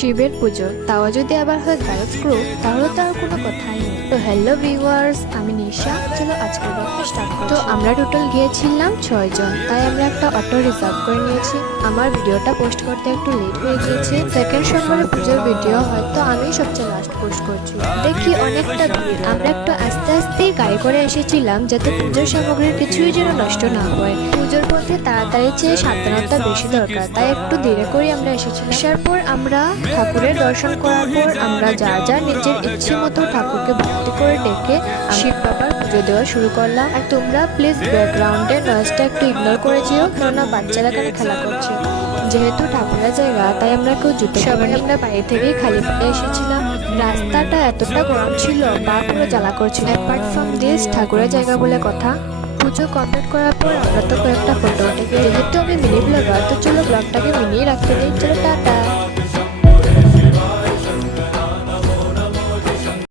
শিবের পুজো, তাও যদি আবার হয় গার্লস গ্রুপ, তাহলে তো আর কোনো কথাই নেই। তো হ্যালো ভিউয়ার্স, আমি নিশা। চলো আজকের ব্লগটা স্টার্ট করি। তো আমরা টোটাল গিয়েছিলাম 6 জন, তাই আমরা একটা অটো রিজার্ভ করে নিয়েছি। আমার ভিডিওটা পোস্ট করতে একটু লেট হয়ে গিয়েছে। সেকেন্ড সোমবারের পুজোর ভিডিও হয়তো আমি সবচেয়ে লাস্ট পোস্ট করছি। দেখি অনেকটা ভিড়, আমরা একটু আস্তে আস্তে গাড়ি করে এসেছিলাম যাতে পুজোর সামগ্রীর কিছুই যেন নষ্ট না হয়। পুজোর মধ্যে তাড়াতাড়ি চেয়ে সাবধানতা বেশি দরকার, তাই একটু দেরি করে আমরা এসেছিলাম। আসার পর আমরা ঠাকুরের দর্শন করার পর আমরা যা যা নিজের ইচ্ছে মতো ঠাকুরকে ভক্তি করে ডেকে শিব বাবার পুজো দেওয়া শুরু করলাম। আর তোমরা প্লিজ ব্যাকগ্রাউন্ডে নয়েজটা একটু ইগনোর করে যেও, কেননা বাচ্চারা এখানে খেলা করছে। যেহেতু ঠাকুরের জায়গা, তাই আমরা কেউ জুতো সবাই আমরা বাড়ি থেকে খালি পায়ে এসেছিলাম। রাস্তাটা এতটা গরম ছিল, বা পুরো জ্বালা করছিল। অ্যাপার্ট ফ্রম দিস, ঠাকুরের জায়গা বলে কথা। পুজো কমপ্লিট করার পর আমরা তো কয়েকটা ফটো উঠে গিয়ে, যেহেতু আমি মিনি ব্লগার, তো চলো ব্লগটাকে মিনিয়ে রাখতে দিই। চলো টাটা।